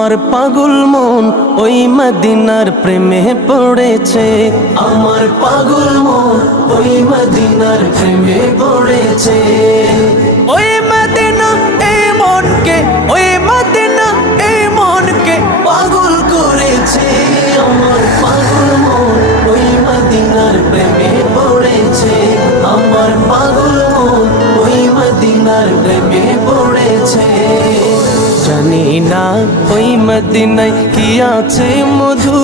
আমার পাগল মন ওই মদিনার প্রেমে পড়েছে। আমার পাগল মন ওই মদিনার প্রেমে পড়েছে। ওই মদিনা এই মনকে, ওই মদিনা এই মনকে পাগল করেছে। আমার পাগল মন ওই মদিনার প্রেমে পড়েছে। আমার পাগল মন ওই মদিনার প্রেমে পড়েছে। জানি না ওই মদিনায় কি আছে মধু,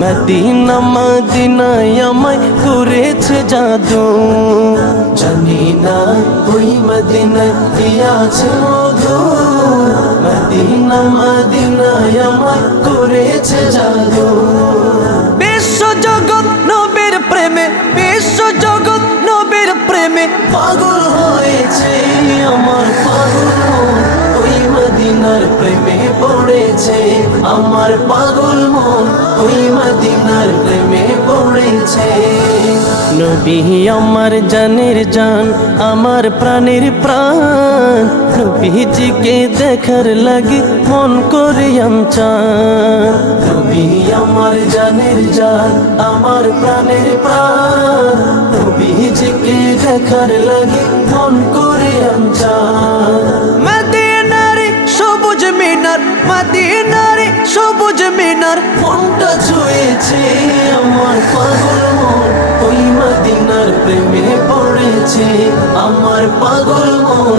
মদিনা মদিনায় আমায় করেছে জাদু। জানি না ওই মদিনায় কি আছে মধু, মদিনা মদিনায় আমায় করেছে জাদু। বিশ্ব জগৎ নবীর প্রেমে, বিশ্ব জগৎ নবীর প্রেমে পাগল হয়েছে। আমার পাগল মন ওই মদিনার প্রেমে পড়েছে। আমার পাগল মন ওই মদিনার প্রেমে পড়েছে। নবী আমার জানের জান, আমার প্রাণের প্রাণ, নবীজিকে দেখার লাগি মন করে চান। নবী আমার জানের জান, আমার প্রাণের প্রাণ, নবীজিকে দেখার লাগি মন করে চান। মদিনারে সবুজ মিনার, মদিনারে সবুজ মিনার মনটা ছুঁয়েছে। আমার পাগল মন ওই মদিনার প্রেমে পড়েছে। আমার পাগল মন